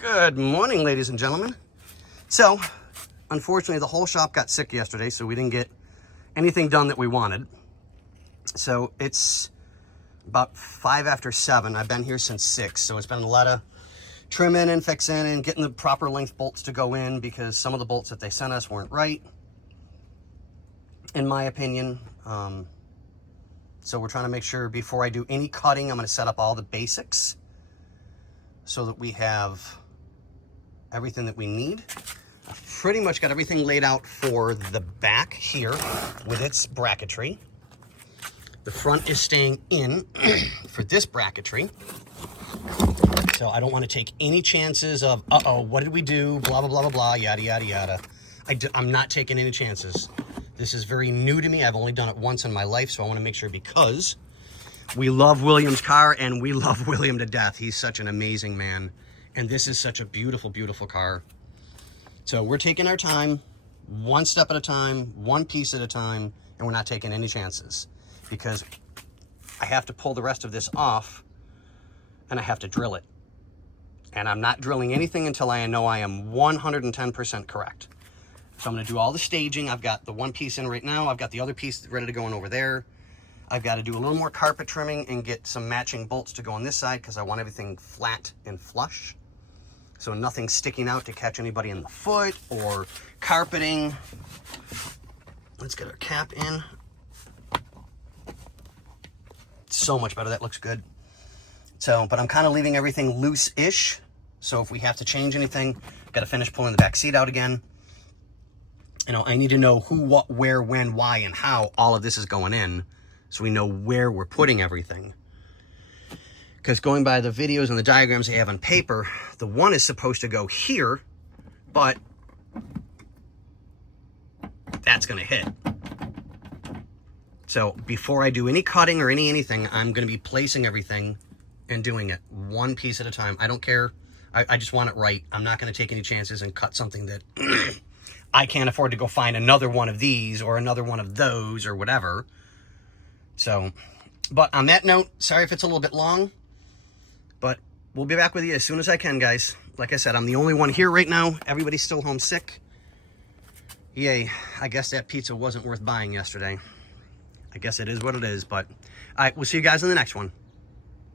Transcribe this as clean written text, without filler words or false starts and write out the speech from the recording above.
Good morning, ladies and gentlemen. So, unfortunately, the whole shop got sick yesterday, so we didn't get anything done that we wanted. So it's about 5 after 7. I've been here since 6, so it's been a lot of trimming and fixing and getting the proper length bolts to go in because some of the bolts that they sent us weren't right, in my opinion. So we're trying to make sure before I do any cutting, I'm going to set up all the basics so that we have everything that we need. I've pretty much got everything laid out for the back here with its bracketry. The front is staying in for this bracketry. So I don't want to take any chances of, uh-oh, what did we do? Blah, blah, blah, blah, blah, yada, yada, yada. I'm not taking any chances. This is very new to me. I've only done it once in my life, so I want to make sure, because we love William's car and we love William to death. He's such an amazing man. And this is such a beautiful, beautiful car. So we're taking our time, one step at a time, one piece at a time, and we're not taking any chances because I have to pull the rest of this off and I have to drill it. And I'm not drilling anything until I know I am 110% correct. So I'm going to do all the staging. I've got the one piece in right now. I've got the other piece ready to go in over there. I've got to do a little more carpet trimming and get some matching bolts to go on this side because I want everything flat and flush. So nothing sticking out to catch anybody in the foot or carpeting. Let's get our cap in. So much better. That looks good. So, but I'm kind of leaving everything loose-ish. So if we have to change anything, got to finish pulling the back seat out again. You know, I need to know who, what, where, when, why, and how all of this is going in so we know where we're putting everything. Because going by the videos and the diagrams they have on paper, the one is supposed to go here, but that's going to hit. So before I do any cutting or anything, I'm going to be placing everything and doing it one piece at a time. I don't care. I just want it right. I'm not going to take any chances and cut something that I can't afford to go find another one of these or another one of those or whatever. So, but on that note, sorry if it's a little bit long, but we'll be back with you as soon as I can, guys. Like I said, I'm the only one here right now. Everybody's still home sick. Yay. I guess that pizza wasn't worth buying yesterday. I guess it is what it is, but all right, we'll see you guys in the next one.